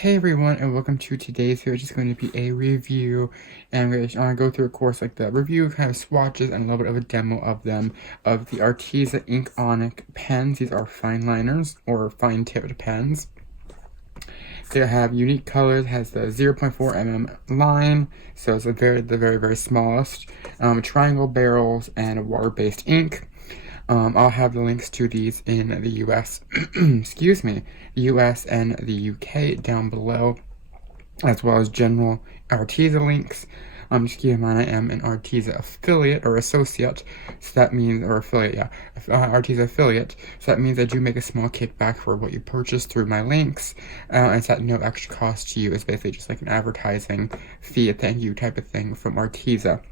Hey everyone, and welcome to today's video. It's just going to be a review, and I'm going to go through a course like the review, kind of swatches, and a little bit of a demo of them, of the Arteza Inkonic pens. These are fine liners, or fine tipped pens. They have unique colors, has the 0.4 mm line, so it's the very smallest, triangle barrels, and water-based ink. I'll have the links to these in the US, excuse me, US and the UK down below, as well as general Arteza links. Just keep in mind I am an Arteza affiliate or associate, so that means, or affiliate, yeah, Arteza affiliate, so that means I do make a small kickback for what you purchase through my links, and it's at no extra cost to you. It's basically just like an advertising fee, a thank you type of thing from Arteza.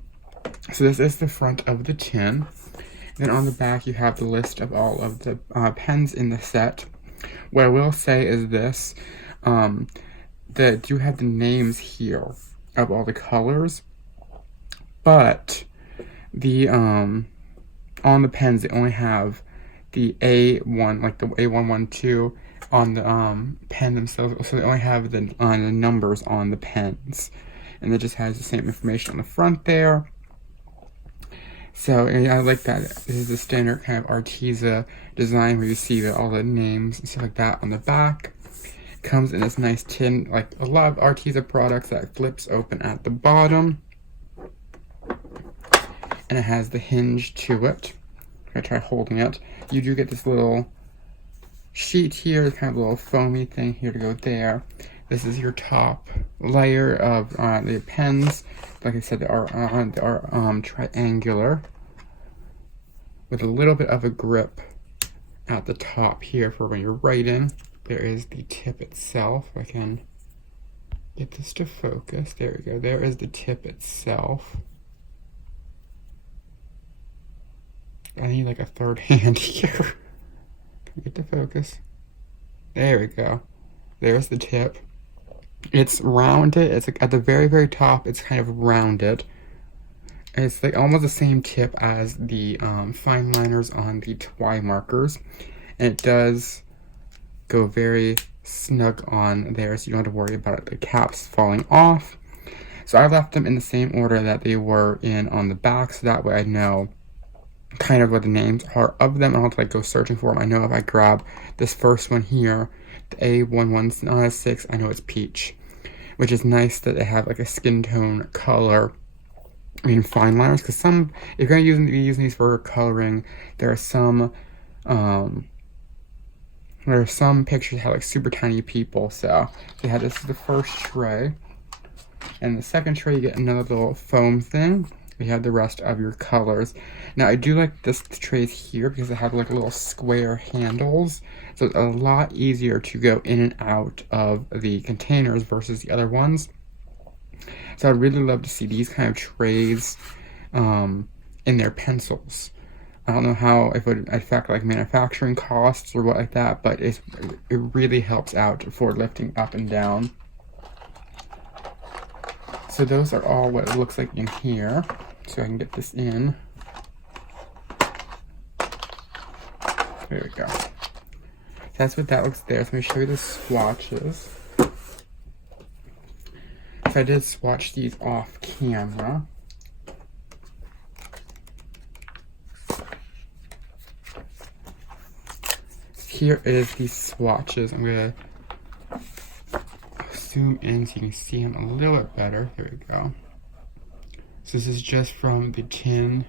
So this is the front of the tin. Then on the back, you have the list of all of the pens in the set. What I will say is this, they do have the names here of all the colors, but the, on the pens, they only have the A1, like the A112 on the pen themselves, so they only have the numbers on the pens, and it just has the same information on the front there. So, and I like that. This is the standard kind of Arteza design where you see all the names and stuff like that on the back. Comes in this nice tin, like a lot of Arteza products, that flips open at the bottom. And it has the hinge to it. I'm gonna try holding it. You do get this little sheet here, kind of a little foamy thing here to go there. This is your top layer of the pens. Like I said, they are triangular with a little bit of a grip at the top here for when you're writing. There is the tip itself. If I can get this to focus. There we go. There is the tip itself. I need like a third hand here. Can I get to focus? There we go. There's the tip. It's rounded. It's like at the very top, it's kind of rounded. It's like almost the same tip as the fine liners on the Twi markers. And it does go very snug on there, so you don't have to worry about the caps falling off. So I left them in the same order that they were in on the back, so that way I know kind of what the names are of them. I don't have to like go searching for them. I know if I grab this first one here, the A116, I know it's peach, which is nice that they have like a skin tone color in fine liners, because some, if you're going to be using these for coloring, there are some pictures that have like super tiny people. So they had, this is the first tray, and the second tray you get another little foam thing. You have the rest of your colors. Now I do like this trays here because they have like little square handles, so it's a lot easier to go in and out of the containers versus the other ones. So I'd really love to see these kind of trays in their pencils. I don't know how, if it would affect like manufacturing costs or what like that, but it really helps out for lifting up and down. So those are all what it looks like in here. So I can get this in. There we go. That's what that looks there. So let me show you the swatches. So I did swatch these off camera. Here is the swatches. I'm gonna zoom in so you can see them a little bit better. There we go. So this is just from the tin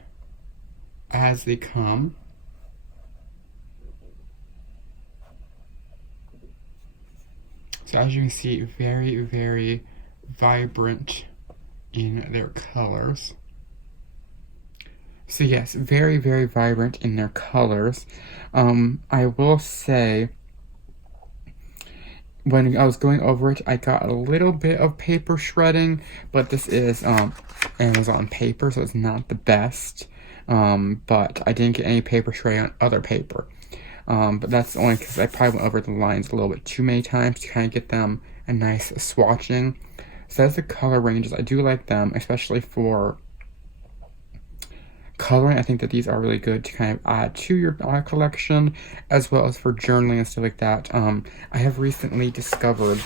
as they come. So as you can see, very vibrant in their colors. So yes, very vibrant in their colors. I will say, when I was going over it, I got a little bit of paper shredding, but this is Amazon paper, so it's not the best. But I didn't get any paper shredding on other paper. But that's only because I probably went over the lines a little bit too many times to kind of get them a nice swatching. So that's the color ranges. I do like them, especially for coloring. I think that these are really good to kind of add to your collection, as well as for journaling and stuff like that. I have recently discovered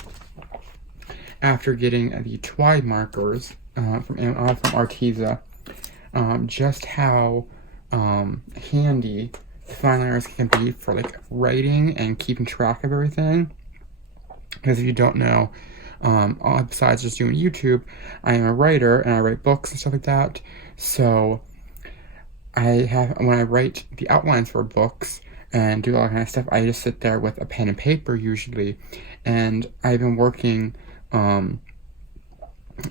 after getting the Twi markers from Arteza, just how handy the fine liners can be for like writing and keeping track of everything. Because if you don't know, besides just doing YouTube, I am a writer and I write books and stuff like that. So when I write the outlines for books and do all that kind of stuff, I just sit there with a pen and paper usually. And I've been working on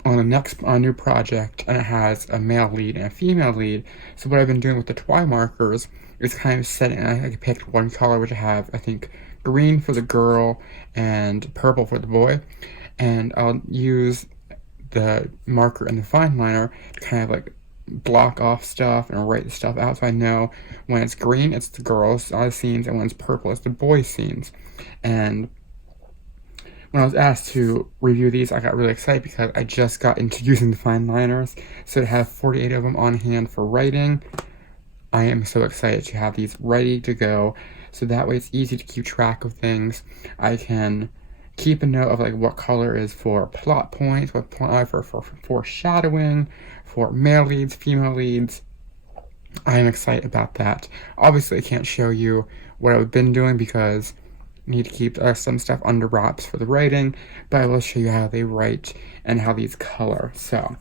a new project, and it has a male lead and a female lead. So what I've been doing with the Twi markers is kind of setting, I picked one color, which I have, I think, green for the girl and purple for the boy. And I'll use the marker and the fine liner to kind of like block off stuff and write the stuff out, so I know when it's green, it's the girls' scenes, and when it's purple, it's the boys' scenes. And when I was asked to review these, I got really excited because I just got into using the fine liners. So to have 48 of them on hand for writing, I am so excited to have these ready to go. So that way it's easy to keep track of things. I can keep a note of like what color is for plot points, what for foreshadowing, for male leads, female leads. I am excited about that. Obviously, I can't show you what I've been doing because I need to keep some stuff under wraps for the writing, but I will show you how they write and how these color. So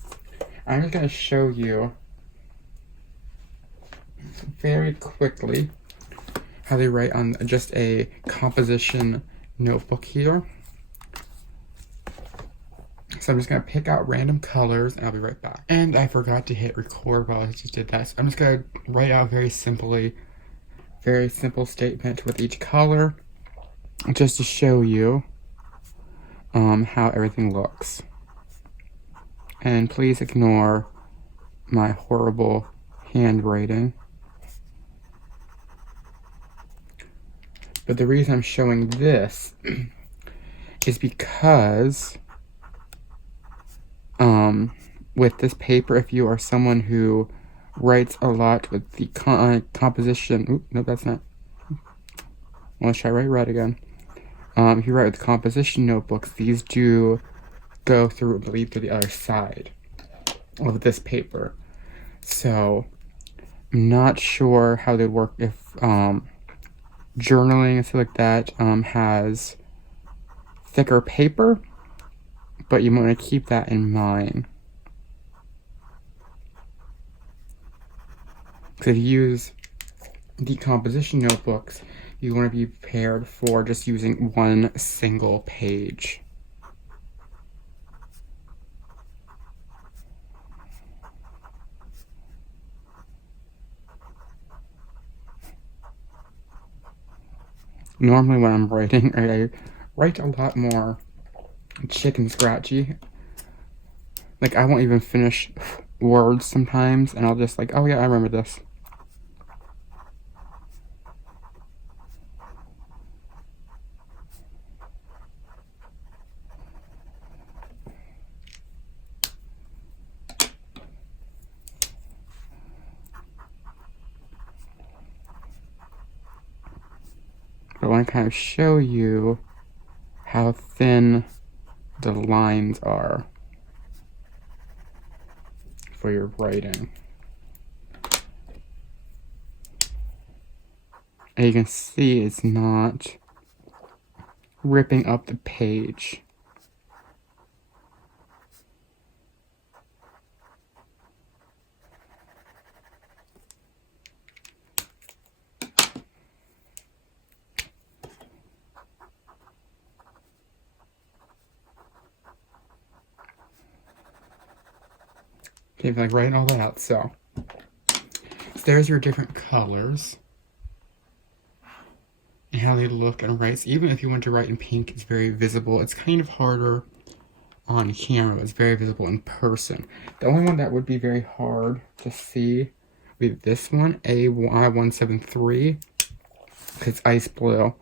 I'm just going to show you very quickly how they write on just a composition notebook here. So I'm just going to pick out random colors, and I'll be right back. And I forgot to hit record while I just did that. So I'm just going to write out very simple statement with each color, just to show you how everything looks. And please ignore my horrible handwriting. But the reason I'm showing this is because with this paper, if you are someone who writes a lot with the composition, no, that's not. Let's try write red again. If you write with composition notebooks, these do go through and bleed through the other side of this paper. So I'm not sure how they work if journaling and stuff like that has thicker paper, but you want to keep that in mind. Because if you use the composition notebooks, you want to be prepared for just using one single page. Normally when I'm writing, I write a lot more chicken scratchy. Like, I won't even finish words sometimes, and I'll just like, oh yeah, I remember this. But I want to kind of show you how thin the lines are for your writing. And you can see it's not ripping up the page. Okay, like writing all that out. So there's your different colors and how they look and write. So even if you want to write in pink, it's very visible. It's kind of harder on camera, but it's very visible in person. The only one that would be very hard to see would be this one, A173, because it's ice blue.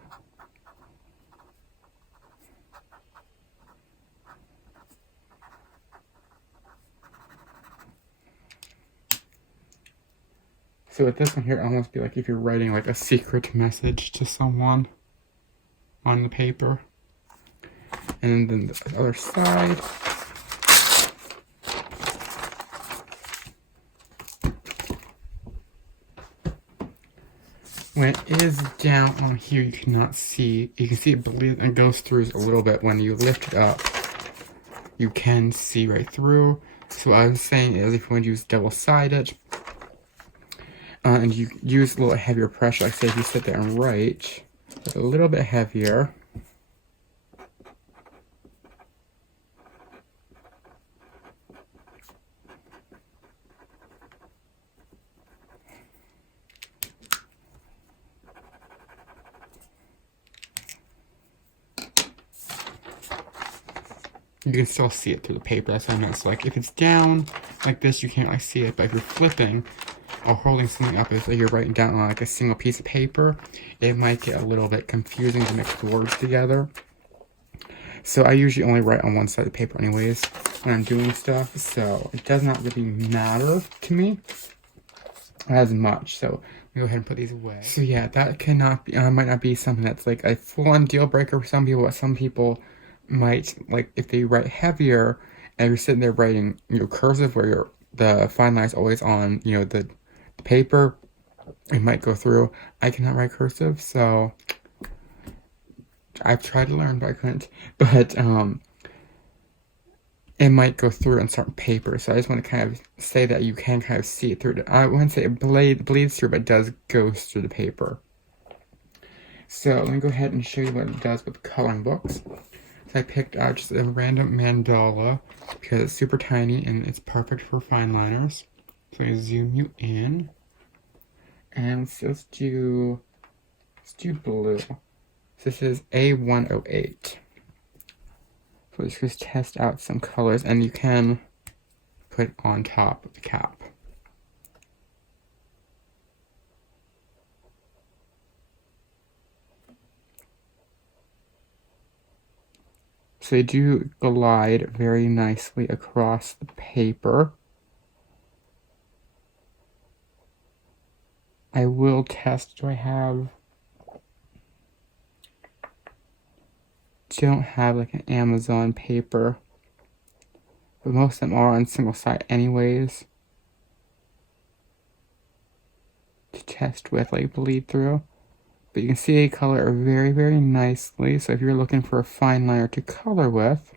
So with this one here, it almost be like if you're writing like a secret message to someone on the paper. And then the other side. When it is down on here, you cannot see. You can see it bleeds and goes through a little bit. When you lift it up, you can see right through. So what I'm saying is, if you want to use double-sided, and you use a little heavier pressure, like say if you sit there and write, it's a little bit heavier. You can still see it through the paper. That's what I meant. So like if it's down like this, you can't really see it. But if you're flipping or holding something up, if you're writing down on like a single piece of paper, it might get a little bit confusing to mix the words together. So I usually only write on one side of the paper anyways when I'm doing stuff. So it does not really matter to me as much. So we go ahead and put these away. So yeah, that cannot be, might not be something that's like a full-on deal breaker for some people, but some people might, like if they write heavier and you're sitting there writing, cursive where the fine line is always on, the paper, it might go through. I cannot write cursive, so I've tried to learn, but I couldn't. But it might go through on certain paper, so I just want to kind of say that you can kind of see it through. I wouldn't say it bleeds through, but it does go through the paper. So let me go ahead and show you what it does with coloring books. So I picked out just a random mandala because it's super tiny and it's perfect for fine liners. So I zoom you in, and let's do blue. So this is A108. So let's just test out some colors, and you can put on top of the cap. So they do glide very nicely across the paper. I will test, don't have like an Amazon paper, but most of them are on single side anyways, to test with like bleed through. But you can see they color very, very nicely. So if you're looking for a fine liner to color with,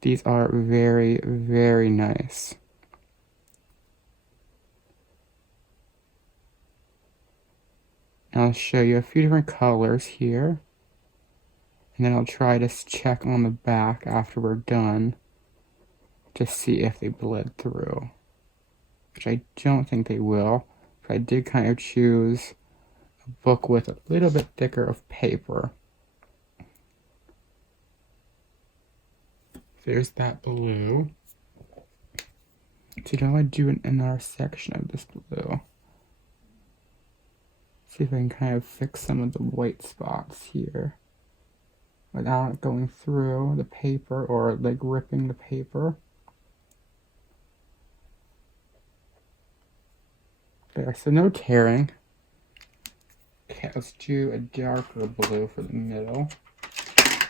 these are very, very nice. And I'll show you a few different colors here. And then I'll try to check on the back after we're done to see if they bled through, which I don't think they will. But I did kind of choose a book with a little bit thicker of paper. There's that blue. So now I do another section of this blue. See if I can kind of fix some of the white spots here without going through the paper or like ripping the paper. There, so no tearing. Okay, let's do a darker blue for the middle.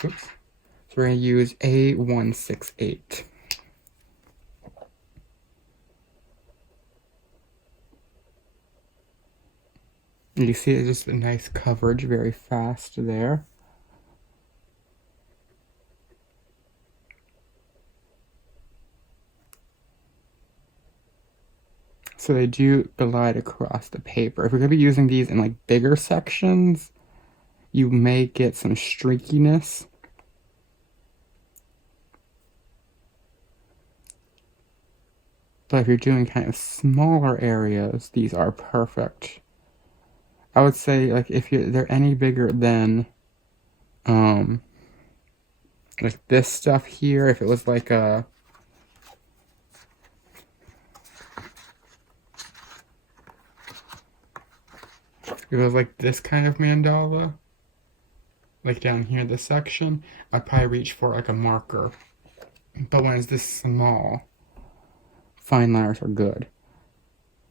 Oops. So we're going to use A168. And you see it's just a nice coverage, very fast there. So they do glide across the paper. If you're going to be using these in like bigger sections, you may get some streakiness. But if you're doing kind of smaller areas, these are perfect. I would say like if they're any bigger than like this stuff here, if it was like a if it was like this kind of mandala, like down here, this section, I'd probably reach for like a marker. But when it's this small, fine liners are good,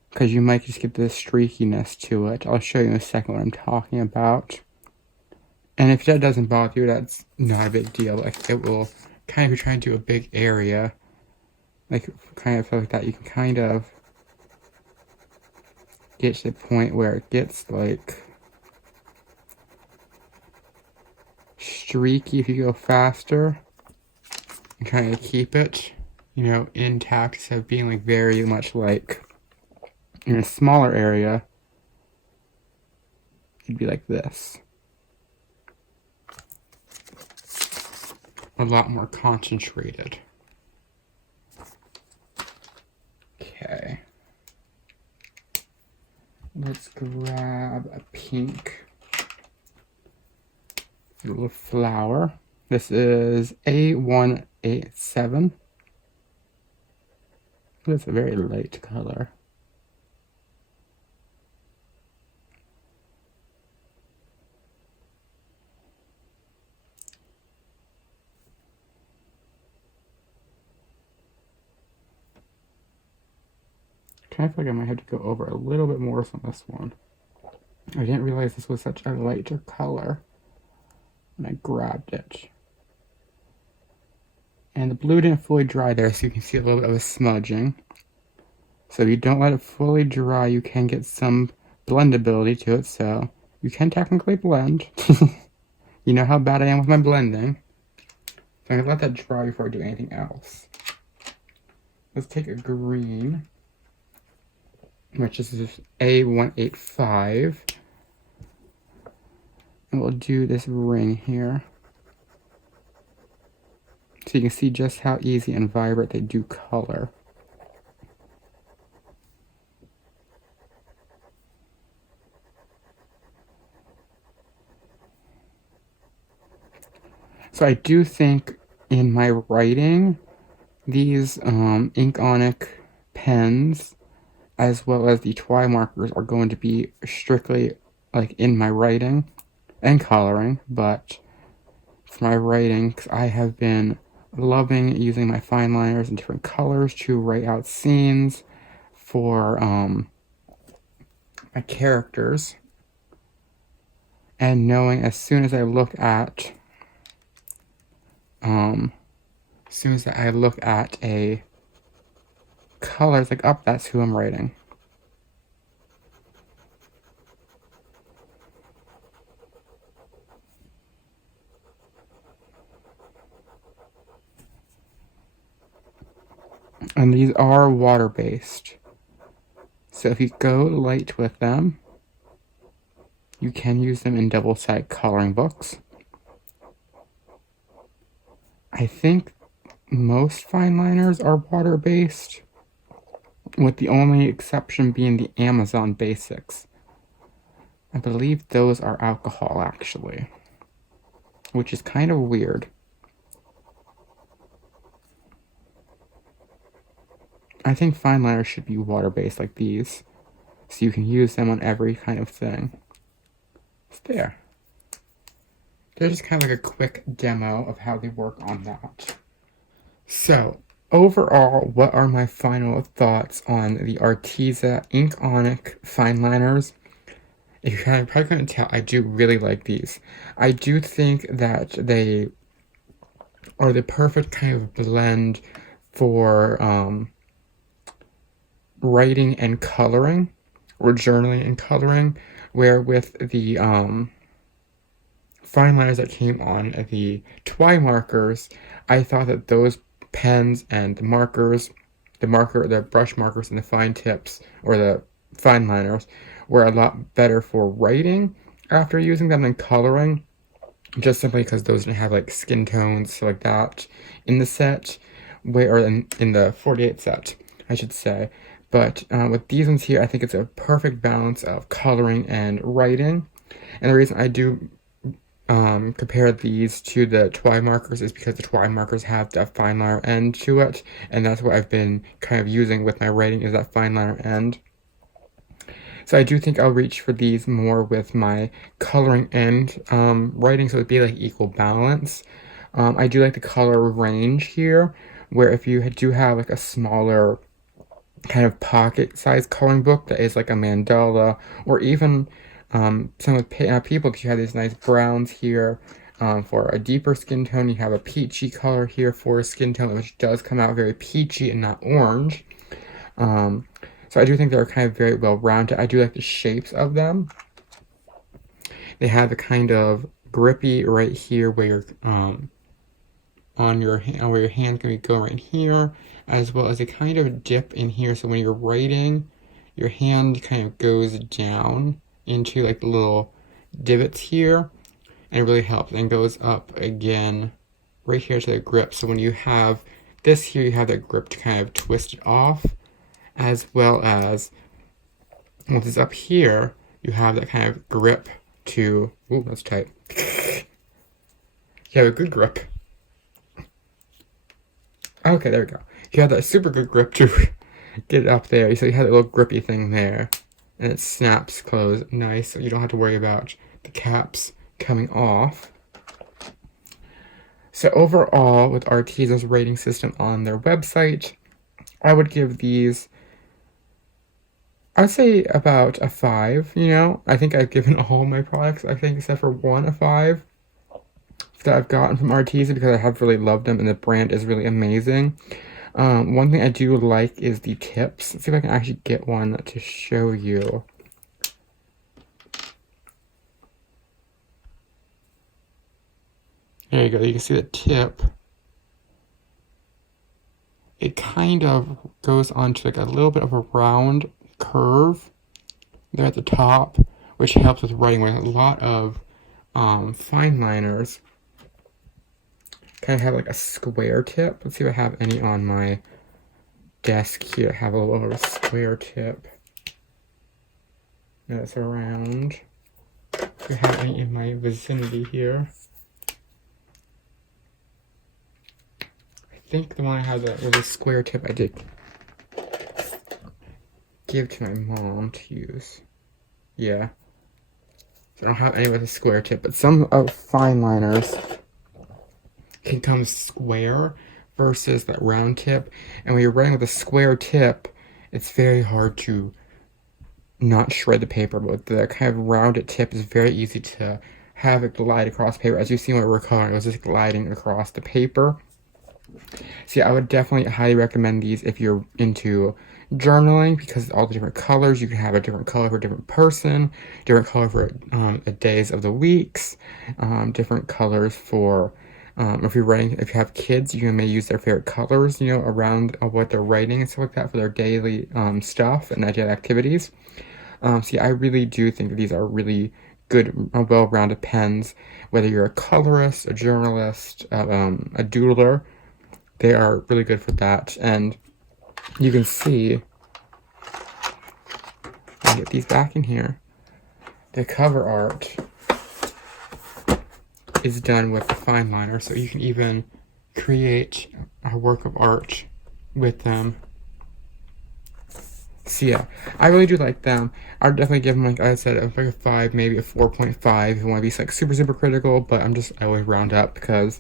because you might just get this streakiness to it. I'll show you in a second what I'm talking about. And if that doesn't bother you, that's not a big deal. Like, it will kind of, if you're trying to do a big area, like, kind of feel like that, you can kind of get to the point where it gets, like, streaky if you go faster. And trying to keep it, you know, intact instead of being, like, very much like, in a smaller area, it'd be like this. A lot more concentrated. Okay. Let's grab a pink little flower. This is A187. It's a very light color. Kind of feel like I might have to go over a little bit more on this one. I didn't realize this was such a lighter color when I grabbed it. And the blue didn't fully dry there, so you can see a little bit of a smudging. So if you don't let it fully dry, you can get some blendability to it, so you can technically blend. You know how bad I am with my blending. So I'm going to let that dry before I do anything else. Let's take a green, which is A185. And we'll do this ring here. So you can see just how easy and vibrant they do color. So I do think in my writing, these Inkonic pens, as well as the Twi markers, are going to be strictly like in my writing and coloring, but for my writing, I have been loving using my fine liners in different colors to write out scenes for my characters, and knowing as soon as I look at a color, it's like, oh, that's who I'm writing. And these are water-based. So if you go light with them, you can use them in double-sided coloring books. I think most fine liners are water-based, with the only exception being the Amazon Basics. I believe those are alcohol, actually, which is kind of weird. I think fine liners should be water-based like these, so you can use them on every kind of thing. It's there. There's just kind of like a quick demo of how they work on that. So, overall, what are my final thoughts on the Arteza Inkonic fine liners? If you're probably going to tell, I do really like these. I do think that they are the perfect kind of blend for writing and coloring, or journaling and coloring, where with the fine liners that came on the Twi markers, I thought that those pens and the markers, the brush markers and the fine tips, or the fine liners, were a lot better for writing after using them than coloring, just simply because those didn't have like skin tones like that in the set, or in the 48 set, I should say. But with these ones here, I think it's a perfect balance of coloring and writing. And the reason I do compare these to the Twi markers is because the Twi markers have that fine liner end to it, and that's what I've been kind of using with my writing, is that fine liner end. So I do think I'll reach for these more with my coloring and writing, so it'd be like equal balance. I do like the color range here, where if you do have like a smaller kind of pocket-sized coloring book that is like a mandala, or even some with people, because you have these nice browns here. For a deeper skin tone, you have a peachy color here for a skin tone, which does come out very peachy and not orange. So I do think they're kind of very well rounded. I do like the shapes of them. They have a kind of grippy right here where you're on your hand, where your hand's gonna go right here, as well as a kind of dip in here. So when you're writing, your hand kind of goes down into like the little divots here, and it really helps, and goes up again right here to the grip. So when you have this here, you have that grip to kind of twist it off, as well as once it's up here, you have that kind of grip to, ooh, that's tight. You have a good grip. Okay, there we go. You have that super good grip to get it up there. So you have that little grippy thing there, and it snaps closed nice, so you don't have to worry about the caps coming off. So overall, with Arteza's rating system on their website, I would give these, I'd say about a 5, you know? I think I've given all my products, I think, except for one, a 5 that I've gotten from Arteza, because I have really loved them and the brand is really amazing. One thing I do like is the tips. Let's see if I can actually get one to show you. There you go, you can see the tip. It kind of goes onto like a little bit of a round curve there at the top, which helps with writing, with a lot of fine liners kind of have like a square tip. Let's see if I have any on my desk here. I have a little bit of a square tip that's around. If I have any in my vicinity here. I think the one I had that was a square tip I did give to my mom to use. Yeah. So I don't have any with a square tip, but some fine liners can come square versus that round tip. And when you're writing with a square tip, it's very hard to not shred the paper. But with the kind of rounded tip, is very easy to have it glide across paper. As you see when we're coloring, it was just gliding across the paper. So yeah, I would definitely highly recommend these if you're into journaling, because all the different colors, you can have a different color for a different person, different color for the days of the weeks, different colors for if you're writing, if you have kids, you may use their favorite colors, you know, around what they're writing and stuff like that for their daily stuff and daily activities. So yeah, I really do think that these are really good, well-rounded pens. Whether you're a colorist, a journalist, a doodler, they are really good for that. And you can see, I'll get these back in here, the cover art is done with the fine liner, so you can even create a work of art with them. So yeah, I really do like them. I would definitely give them, like I said, like a 5, maybe a 4.5 if you want to be like super critical, but I always round up because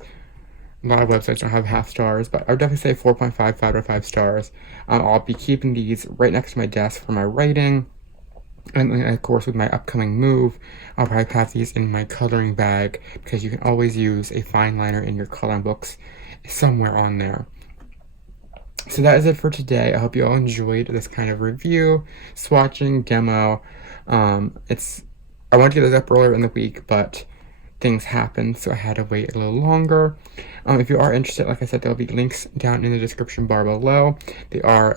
a lot of websites don't have half stars, but I would definitely say 4.5, 5 out of 5 stars. I'll be keeping these right next to my desk for my writing. And of course, with my upcoming move, I'll probably have these in my coloring bag, because you can always use a fine liner in your coloring books somewhere on there. So that is it for today. I hope you all enjoyed this kind of review, swatching, demo. I wanted to get this up earlier in the week, but things happened, so I had to wait a little longer. If you are interested, like I said, there'll be links down in the description bar below. They are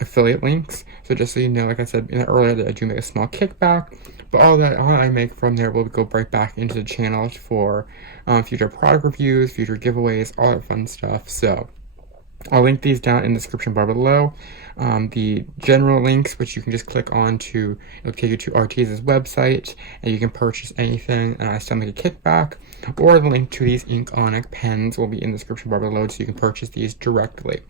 affiliate links, so just so you know, like I said earlier, that I do make a small kickback, but all I make from there will go right back into the channel for future product reviews, future giveaways, all that fun stuff. So I'll link these down in the description bar below. The general links, which you can just click on to, it'll take you to Arteza's website, and you can purchase anything, and I still make a kickback. Or the link to these Inkonic pens will be in the description bar below, so you can purchase these directly.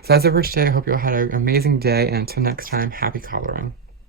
So that's it for today. I hope you all had an amazing day, and until next time, happy coloring.